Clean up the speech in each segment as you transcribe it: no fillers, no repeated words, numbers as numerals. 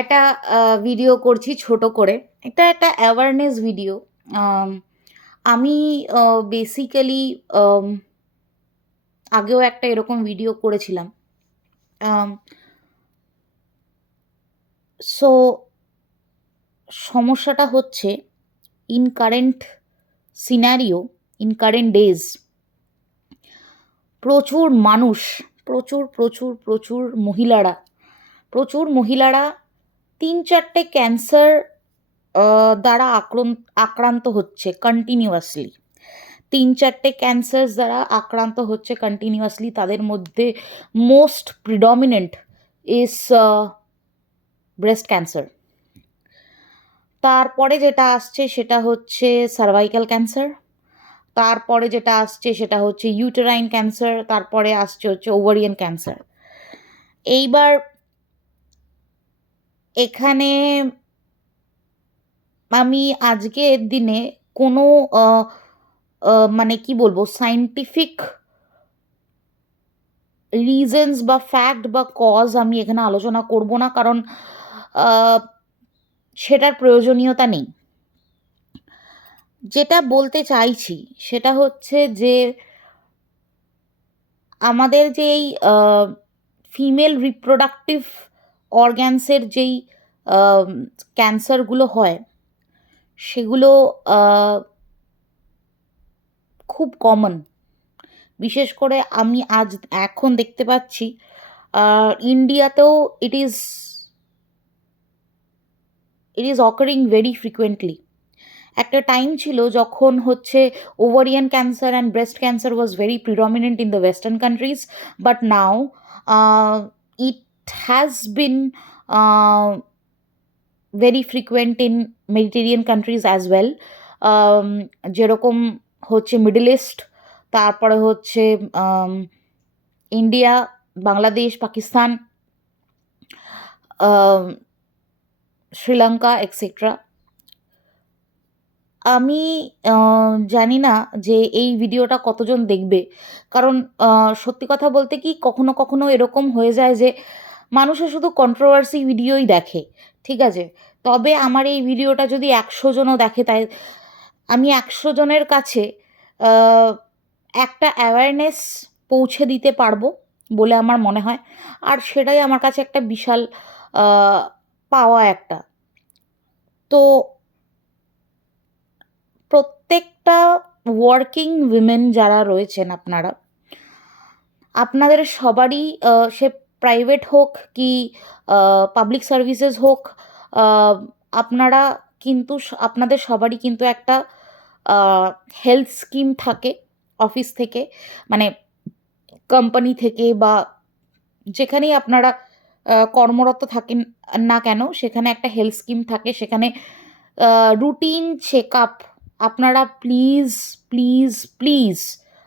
একটা ভিডিও করছি ছোট করে। এটা একটা অ্যাওয়ারনেস ভিডিও। আম আমি বেসিক্যালি আম আগেও একটা এরকম ভিডিও করেছিলাম। আম সো সমস্যাটা হচ্ছে in current scenario, in current days প্রচুর মানুষ, প্রচুর মহিলারা ৩-৪টে ক্যান্সার দ্বারা আক্রান্ত হচ্ছে কন্টিনিউয়াসলি। ৩-৪টে ক্যান্সার দ্বারা আক্রান্ত হচ্ছে কন্টিনিউয়াসলি। তাদের মধ্যে most predominant is breast cancer. তারপরে যেটা আসছে সেটা হচ্ছে সার্ভাইকাল ক্যান্সার। তারপরে যেটা আসছে সেটা হচ্ছে ইউটেরাইন ক্যান্সার। তারপরে আসছে হচ্ছে ওভারিয়ান ক্যান্সার। এইবার এখানে আমি আজকের দিনে কোনো মানে কি বলবো, সায়েন্টিফিক রিজনস বা ফ্যাক্ট বা কজ আমি এখানে আলোচনা করব না, কারণ আহ, সেটার প্রয়োজনীয়তা নেই। যেটা বলতে চাইছি সেটা হচ্ছে যে আমাদের যেই ফিমেল রিপ্রোডাক্টিভ অর্গ্যানসের যেই ক্যান্সারগুলো হয় সেগুলো খুব কমন। বিশেষ করে আমি এখন দেখতে পাচ্ছি ইন্ডিয়াতেও it is occurring very frequently. একটা টাইম ছিল যখন হচ্ছে ovarian cancer and breast cancer was very predominant in the western countries, but now it has been very frequent in Mediterranean countries as well. যেরকম হচ্ছে মিডল ইস্ট, তারপরে হচ্ছে India, Bangladesh, Pakistan, Sri Lanka etcetera. আমি জানি না যে এই ভিডিওটা কতজন দেখবে, কারণ সত্যি কথা বলতে কি কখনো কখনো এরকম হয়ে যায় যে মানুষে শুধু কন্ট্রোভার্সি ভিডিওই দেখে, ঠিক আছে? তবে আমার এই ভিডিওটা যদি ১০০ জনও দেখে, তাই আমি ১০০ জনের কাছে আহ, একটা অ্যাওয়ারনেস পৌঁছে দিতে পারবো বলে আমার মনে হয়। আর সেটাই আমার কাছে একটা বিশাল আহ, পাওয়া একটা। তো প্রত্যেকটা ওয়ার্কিং উইমেন যারা রয়েছেন, আপনাদের সবারই সে প্রাইভেট হোক কি পাবলিক সার্ভিসেস হোক, আহ, আপনারা কিন্তু আপনাদের সবারই কিন্তু একটা হেলথ স্কিম থাকে অফিস থেকে, মানে কোম্পানি থেকে, বা যেখানেই আপনারা কর্মরত থাকেন না কেন সেখানে একটা হেলথ স্কিম থাকে। সেখানে রুটিন চেক আপ আপনারা প্লিজ প্লিজ প্লিজ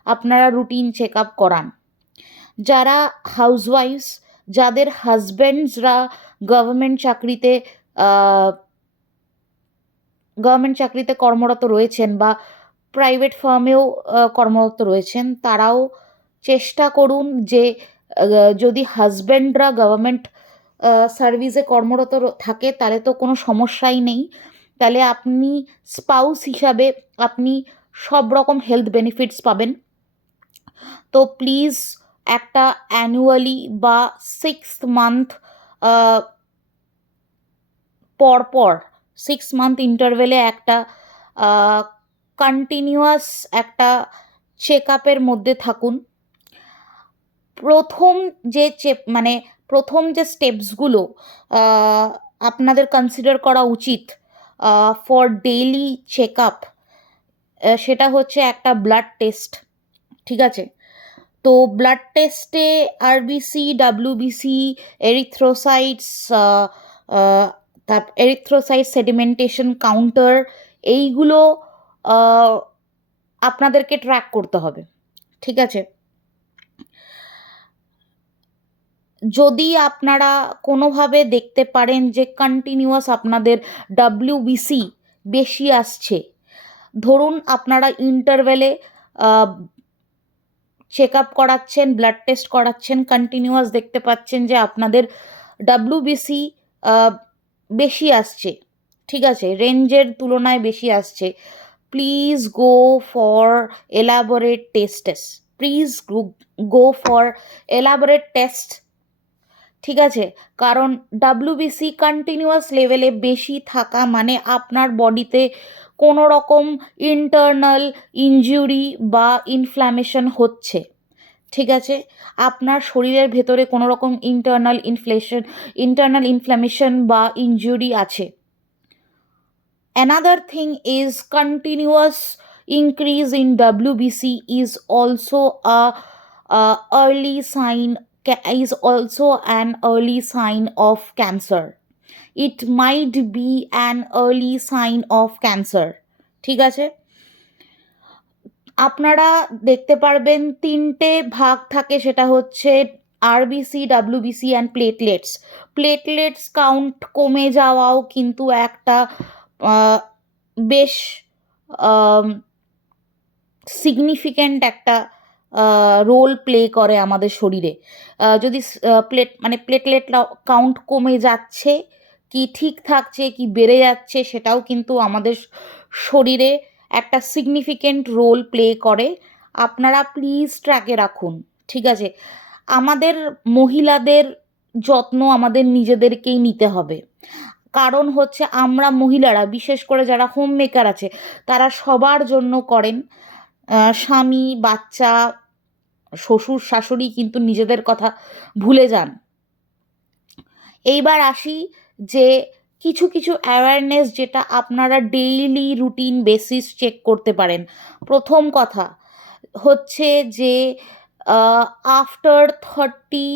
আপনারা রুটিন চেক আপ করান। যারা হাউসওয়াইফস, যাদের হাজব্যান্ডসরা গভর্নমেন্ট চাকরিতে গভর্নমেন্ট চাকরিতে কর্মরত রয়েছেন বা প্রাইভেট ফার্মেও কর্মরত রয়েছেন, তারাও চেষ্টা করুন যে যদি হাজব্যান্ডরা গভর্নমেন্ট সার্ভিসে কর্মরত থাকে তাহলে তো কোনো সমস্যাই নেই। তাহলে আপনি স্পাউস হিসাবে আপনি সব রকম হেলথ বেনিফিটস পাবেন। তো প্লিজ একটা অ্যানুয়ালি বা 6th মান্থ পর পর 6 মান্থ ইন্টারভেলে একটা কন্টিনিউয়াস একটা চেক আপের মধ্যে থাকুন। প্রথম মানে প্রথম যে স্টেপসগুলো আপনাদের কনসিডার করা উচিত ফর ডেইলি চেক আপ, সেটা হচ্ছে একটা ব্লাড টেস্ট, ঠিক আছে? তো ব্লাড টেস্টে আরবিসি, ডাব্লিউবিসি, এরিথ্রোসাইটস, তার এরিথ্রোসাইট সেডিমেন্টেশন কাউন্টার, এইগুলো আহ, আপনাদেরকে ট্র্যাক করতে হবে, ঠিক আছে? যদি আপনারা কোনোভাবে দেখতে পারেন যে কন্টিনিউয়াস আপনাদের ডাব্লিউবিসি বেশি আসছে, ধরুন আপনারা ইন্টারভেলে চেক আপ করাচ্ছেন, ব্লাড টেস্ট করাচ্ছেন, কন্টিনিউয়াস দেখতে পাচ্ছেন যে আপনাদের ডাব্লিউবিসি বেশি আসছে, ঠিক আছে, রেঞ্জের তুলনায় বেশি আসছে, please go for elaborate টেস্টেস, please go for elaborate test, ঠিক আছে। কারণ ডাব্লিউবিসি কন্টিনিউয়াস লেভেলে বেশি থাকা মানে আপনার বডিতে কোনো রকম ইন্টারনাল ইনজুরি বা ইনফ্ল্যামেশন হচ্ছে, ঠিক আছে, আপনার শরীরের ভেতরে কোনো রকম ইন্টারনাল ইনফ্ল্যামেশন বা ইনজুরি আছে। Another thing is continuous increase in WBC is also early sign is also an early sign of cancer. It might be an early sign of cancer, ঠিক আছে। আপনারা দেখতে পারবেন তিনটে ভাগ থাকে, সেটা হচ্ছে RBC, WBC and platelets count কমে যাওয়াও কিন্তু একটা বেশ সিগনিফিক্যান্ট একটা রোল প্লে করে আমাদের শরীরে। যদি প্লেটলেট কাউন্ট কমে যাচ্ছে কি ঠিক থাকছে কি বেড়ে যাচ্ছে, সেটাও কিন্তু আমাদের শরীরে একটা সিগনিফিক্যান্ট রোল প্লে করে। আপনারা প্লিজ ট্র্যাকে রাখুন, ঠিক আছে। আমাদের মহিলাদের যত্ন আমাদের নিজেদেরকেই নিতে হবে। কারণ হচ্ছে আমরা মহিলারা, বিশেষ করে যারা হোম মেকার আছে, তারা সবার জন্য করেন। স্বামী, বাচ্চা, শ্বশুর শাশুড়ি কিন্তু নিজেদের কথা ভুলে যান। এইবার আসি যে কিছু কিছু অ্যাওয়ারনেস যেটা আপনারা ডেইলি রুটিন বেসিস চেক করতে পারেন। প্রথম কথা হচ্ছে যে আফটার 30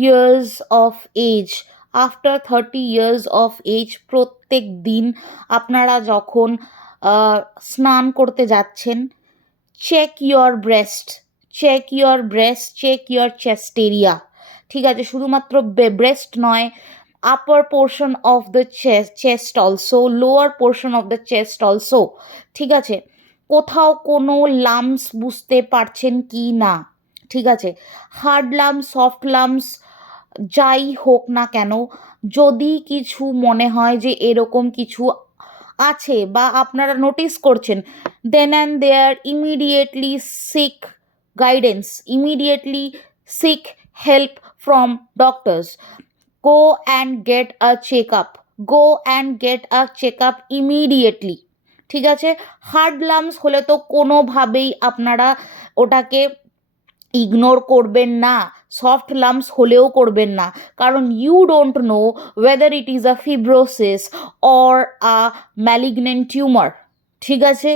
ইয়ার্স অফ এজ, প্রত্যেক দিন আপনারা যখন স্নান করতে যাচ্ছেন, check your breast, check your chest area, ঠিক আছে। শুধুমাত্র ব্রেস্ট নয়, upper portion of the chest also, lower portion of the chest also, ঠিক আছে। কোথাও কোনো লাম্পস বুঝতে পারছেন কি না, ঠিক আছে, হার্ড লাম্পস, সফট লাম্পস, যাই হোক না কেন, যদি কিছু মনে হয় যে এরকম কিছু আছে বা আপনারা নোটিস করছেন, then and there immediately seek guidance, immediately seek help from doctors, go and get a check up immediately, ঠিক আছে। হার্ড লাম্পস হলে তো কোনোভাবেই আপনারা ওটাকে ইগনোর করবেন না, সফট লাম্পস হলেও করবেন না, কারণ you don't know whether it is a fibrosis or a malignant tumour, ঠিক আছে।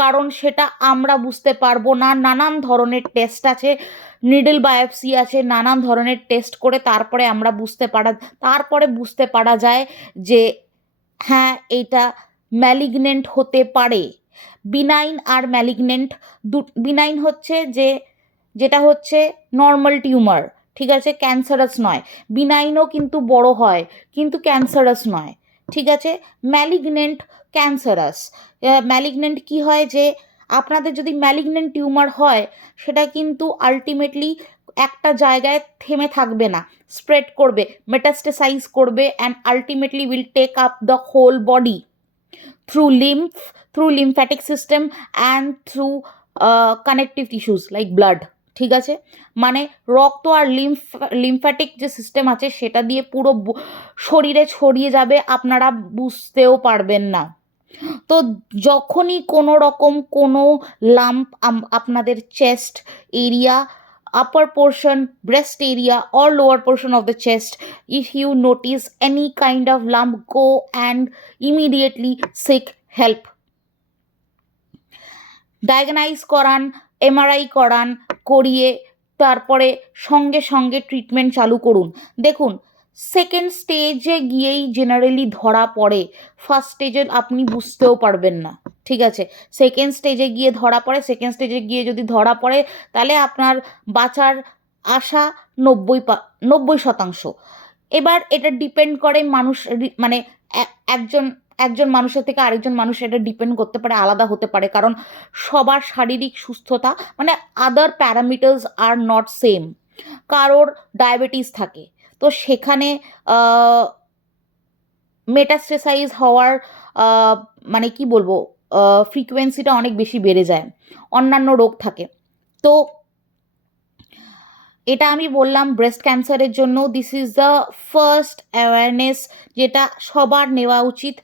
কারণ সেটা আমরা বুঝতে পারবো না, নানান ধরনের টেস্ট আছে, নিডল বায়োপসি আছে, নানান ধরনের টেস্ট করে তারপরে বুঝতে পারা যায় যে হ্যাঁ এটা ম্যালিগনেন্ট হতে পারে। বিনাইন আর ম্যালিগনেন্ট, বিনাইন হচ্ছে যেটা হচ্ছে নর্মাল টিউমার, ঠিক আছে, ক্যান্সারাস নয়। বিনাইনও কিন্তু বড় হয় কিন্তু ক্যান্সারাস নয়, ঠিক আছে। Malignant, cancerous. ম্যালিগনেন্ট কি হয়, যে আপনাদের যদি ম্যালিগনেন্ট টিউমার হয়, সেটা কিন্তু আলটিমেটলি একটা জায়গায় থেমে থাকবে না, স্প্রেড করবে, মেটাস্টেসাইজ করবে, and ultimately will take up the whole body through lymphatic system and through connective tissues like blood, ঠিক আছে। মানে রক্ত আর লিম্ফ্যাটিক যে সিস্টেম আছে সেটা দিয়ে পুরো শরীরে ছড়িয়ে যাবে, আপনারা বুঝতেও পারবেন না। তো যখনই কোনো রকম কোনো লাম্প আপনাদের chest area, upper portion, breast area or lower portion of the chest, if you notice any kind of lump, go and immediately seek help. ডায়াগনাইজ করান, এমআরআই করিয়ে তারপরে সঙ্গে সঙ্গে ট্রিটমেন্ট চালু করুন। দেখুন, সেকেন্ড স্টেজে গিয়েই জেনারেলি ধরা পড়ে, ফার্স্ট স্টেজে আপনি বুঝতেও পারবেন না, ঠিক আছে। সেকেন্ড স্টেজে গিয়ে যদি ধরা পড়ে তাহলে আপনার বাঁচার আশা 90%। এবার এটা ডিপেন্ড করে মানে একজন মানুষের থেকে আরেকজন মানুষ এটা ডিপেন্ড করতে পারে, আলাদা হতে পারে, কারণ সবার শারীরিক সুস্থতা মানে আদার প্যারামিটার্স আর নট সেম। কারোর ডায়াবেটিস থাকে, তো সেখানে মেটাস্টেসাইজ হওয়ার মানে কি বলবো, ফ্রিকোয়েন্সিটা অনেক বেশি বেড়ে যায়, অন্যান্য রোগ থাকে। তো এটা আমি বললাম ব্রেস্ট ক্যান্সারের জন্য। This is the first awareness যেটা সবার নেওয়া উচিত।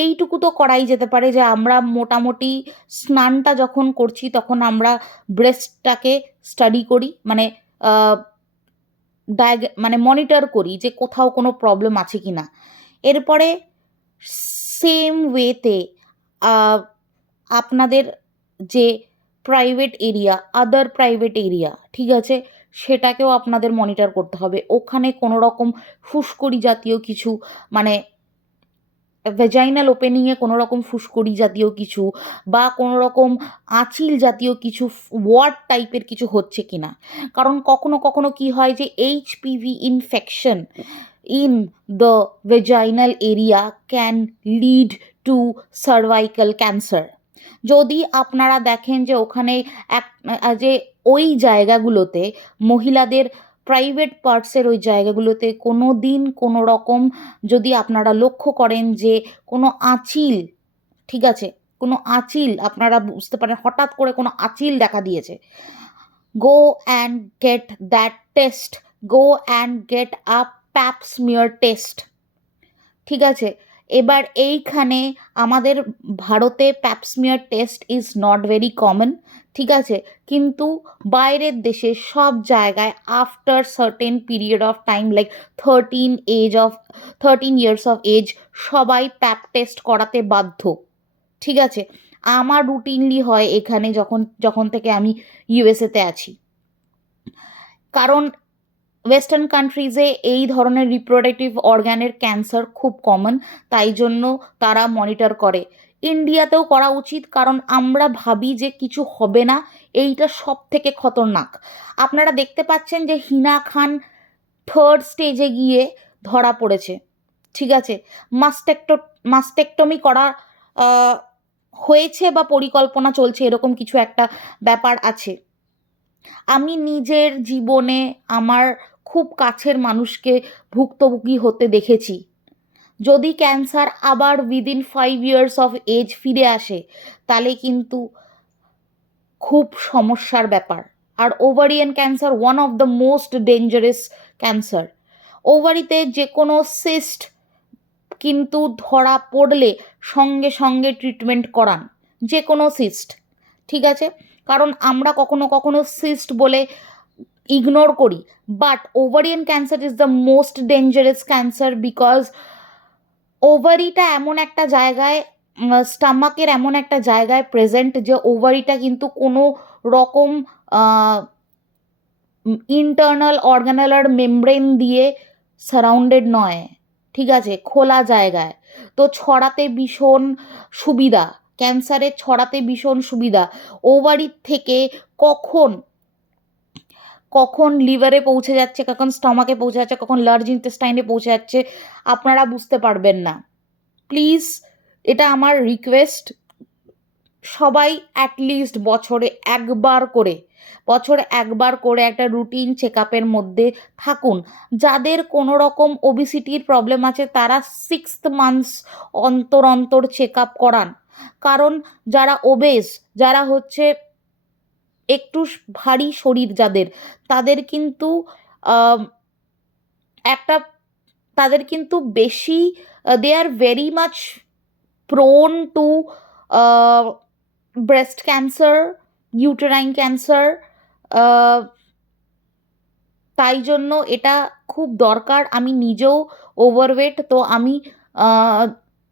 এইটুকু তো করাই যেতে পারে যে আমরা মোটামুটি স্নানটা যখন করছি তখন আমরা ব্রেস্টটাকে স্টাডি করি, মানে মানে মনিটর করি যে কোথাও কোনো প্রবলেম আছে কি না। এরপরে সেম ওয়েতে আপনাদের যে প্রাইভেট এরিয়া, আদার প্রাইভেট এরিয়া, ঠিক আছে, সেটাকেও আপনাদের মনিটর করতে হবে। ওখানে কোনো রকম ফুসকুড়ি জাতীয় কিছু, মানে ভেজাইনাল ওপেনিংয়ে কোনো রকম ফুসকুড়ি জাতীয় কিছু বা কোনো রকম আঁচিল জাতীয় কিছু, ওয়ার্ড টাইপের কিছু হচ্ছে কি না। কারণ কখনো কখনো কি হয় যে HPV infection in the vaginal area can lead to cervical cancer. যদি আপনারা দেখেন যে ওখানে যে ওই জায়গাগুলোতে মহিলাদের প্রাইভেট পার্টসের ওই জায়গাগুলোতে কোনো দিন কোনো রকম যদি আপনারা লক্ষ্য করেন যে কোনো আঁচিল, ঠিক আছে, কোনো আঁচিল আপনারা বুঝতে পারেন হঠাৎ করে কোনো আঁচিল দেখা দিয়েছে, go and get that test, go and get a pap smear test, ঠিক আছে। এবার এইখানে আমাদের ভারতে pap smear test is not very common, ঠিক আছে, কিন্তু বাইরের দেশে সব জায়গায় after certain period of time like 13 years of age সবাই প্যাপ টেস্ট করাতে বাধ্য, ঠিক আছে। আমার রুটিনলি হয় এখানে যখন থেকে আমি ইউএসএতে আছি, কারণ ওয়েস্টার্ন কান্ট্রিজে এই ধরনের রিপ্রোডাক্টিভ অর্গ্যানের ক্যান্সার খুব কমন, তাই জন্য তারা মনিটর করে। ইন্ডিয়াতেও করা উচিত, কারণ আমরা ভাবি যে কিছু হবে না, এইটা সব থেকে খতরনাক। আপনারা দেখতে পাচ্ছেন যে হিনা খান 3rd স্টেজে গিয়ে ধরা পড়েছে, ঠিক আছে। মাস্টেক্টমি করা হয়েছে বা পরিকল্পনা চলছে, এরকম কিছু একটা ব্যাপার আছে। আমি নিজের জীবনে আমার খুব কাছের মানুষকে ভুক্তভোগী হতে দেখেছি। যদি ক্যান্সার আবার উইদিন 5 ইয়ার্স অফ এজ ফিরে আসে তাহলে কিন্তু খুব সমস্যার ব্যাপার। আর ovarian cancer one of the most dangerous cancer. ওভারিতে যে কোনো সিস্ট কিন্তু ধরা পড়লে সঙ্গে সঙ্গে ট্রিটমেন্ট করান, যে কোনো সিস্ট, ঠিক আছে। কারণ আমরা কখনো কখনো সিস্ট বলে ইগনোর করি, but ovarian cancer is the most dangerous cancer, because ওভারিটা এমন একটা জায়গায়, স্টামাকের এমন একটা জায়গায় প্রেজেন্ট যে ওভারিটা কিন্তু কোনো রকম ইন্টারনাল অর্গানালার মেমব্রেন দিয়ে সারাউন্ডেড নয়, ঠিক আছে, খোলা জায়গায়। তো ছড়াতে ভীষণ সুবিধা, ক্যান্সারের ছড়াতে ভীষণ সুবিধা। ওভারির থেকে কখন কখন লিভারে পৌঁছে যাচ্ছে, কখন স্টমাকে পৌঁছে যাচ্ছে, কখন লার্জ ইন্টেস্টাইনে পৌঁছে যাচ্ছে আপনারা বুঝতে পারবেন না। প্লিজ, এটা আমার রিকোয়েস্ট, সবাই অ্যাটলিস্ট বছরে একবার করে একটা রুটিন চেক আপের মধ্যে থাকুন। যাদের কোনো রকম ওবিসিটির প্রবলেম আছে তারা 6 মান্থস অন্তর অন্তর চেক আপ করান। কারণ যারা ওবেস, যারা হচ্ছে একটু ভারী শরীর যাদের, তাদের কিন্তু তাদের কিন্তু বেশি, they are very much prone to breast cancer, uterine cancer. তাই জন্য এটা খুব দরকার। আমি নিজেও ওভারওয়েট, তো আমি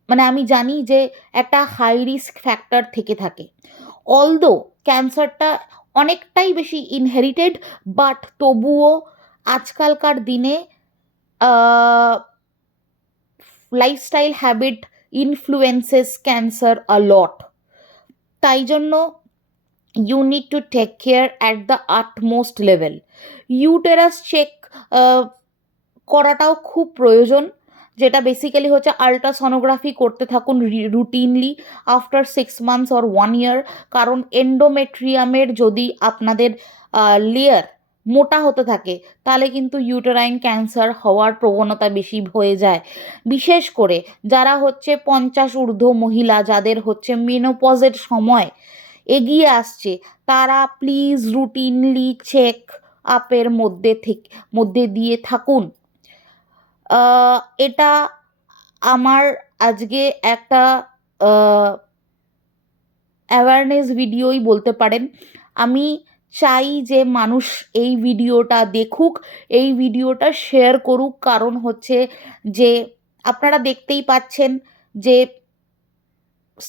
মানে আমি জানি যে একটা হাই রিস্ক ফ্যাক্টর থেকে থাকে। অলদো ক্যান্সারটা অনেকটাই বেশি ইনহেরিটেড, বাট তবুও আজকালকার দিনে লাইফস্টাইল হ্যাবিট ইনফ্লুয়েন্সেস ক্যান্সার আ লট। তাই জন্য you need to take care at the utmost level. Uterus check করাটাও খুব প্রয়োজন, যেটা বেসিক্যালি হচ্ছে আল্ট্রাসনোগ্রাফি করতে থাকুন routinely after 6 months or 1 year. কারণ এন্ডোমেট্রিয়ামের যদি আপনাদের লেয়ার মোটা হতে থাকে, তাহলে কিন্তু ইউটেরাইন ক্যান্সার হওয়ার প্রবণতা বেশি হয়ে যায়। বিশেষ করে যারা হচ্ছে 50 ঊর্ধ্ব মহিলা, যাদের হচ্ছে মেনোপজের সময় এগিয়ে আসছে, তারা প্লিজ রুটিনলি চেক আপের মধ্যে দিয়ে থাকুন। এটা আমার আজকে একটা অ্যাওয়ারনেস ভিডিওই বলতে পারেন। আমি চাই যে মানুষ এই ভিডিওটা দেখুক, এই ভিডিওটা শেয়ার করুক, কারণ হচ্ছে যে আপনারা দেখতেই পাচ্ছেন যে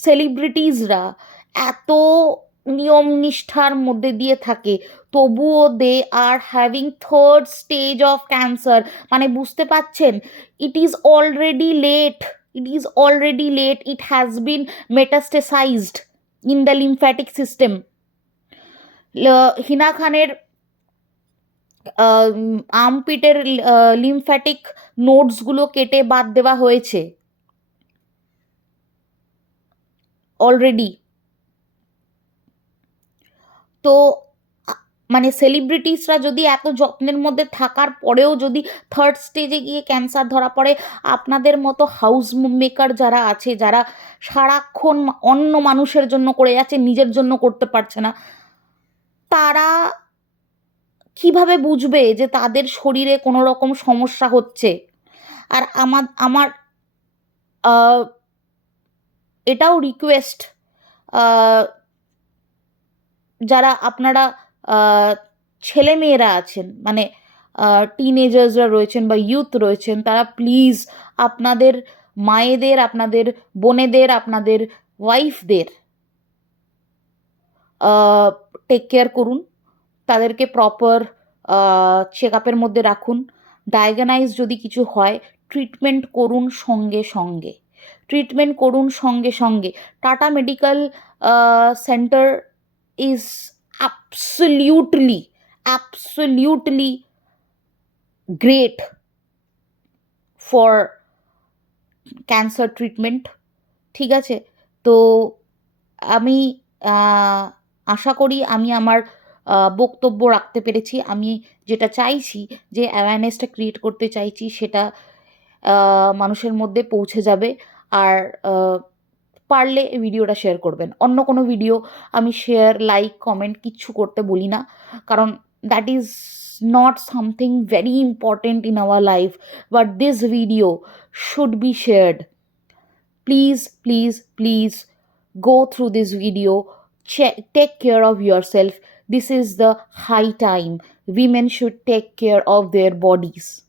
সেলিব্রিটিজরা এত নিয়ম নিষ্ঠার মধ্যে দিয়ে থাকে, তবুও they are having third stage of cancer. মানে বুঝতে পাচ্ছেন, it is already late, it has been metastasized in the lymphatic system. Hina খানের আর্মপিটের লিম্ফ্যাটিক নোডসগুলো কেটে বাদ দেওয়া হয়েছে অলরেডি। তো মানে সেলিব্রিটিসরা যদি এত যত্নের মধ্যে থাকার পরেও যদি থার্ড স্টেজে গিয়ে ক্যান্সার ধরা পড়ে, আপনাদের মতো হাউস মেকার যারা আছে, যারা সারাক্ষণ অন্য মানুষের জন্য করে যাচ্ছে, নিজের জন্য করতে পারছে না, তারা কিভাবে বুঝবে যে তাদের শরীরে কোনো রকম সমস্যা হচ্ছে? আর আমার এটাও রিকোয়েস্ট, যারা আপনারা ছেলেমেয়েরা আছেন, মানে টিনেজার্সরা রয়েছেন বা ইউথ রয়েছেন, তারা প্লিজ আপনাদের মায়েদের, আপনাদের বোনেদের, আপনাদের ওয়াইফদের টেক কেয়ার করুন, তাদেরকে প্রপার চেক আপের মধ্যে রাখুন। ডায়াগনাইজ যদি কিছু হয়, ট্রিটমেন্ট করুন সঙ্গে সঙ্গে। Tata medical centre is absolutely great for cancer treatment, ঠিক আছে? তো আমি আশা করি আমি আমার বক্তব্য রাখতে পেরেছি। আমি যেটা চাইছি, যে অ্যাওয়ারনেসটা ক্রিয়েট করতে চাইছি, সেটা মানুষের মধ্যে পৌঁছে যাবে। আর পারলে এই ভিডিওটা শেয়ার করবেন। অন্য কোনো ভিডিও আমি শেয়ার, লাইক, কমেন্ট কিচ্ছু করতে বলি না, কারণ that is not something very important in our life, but this video should be shared. Please go through this video. Take care of yourself. This is the high time women should take care of their bodies.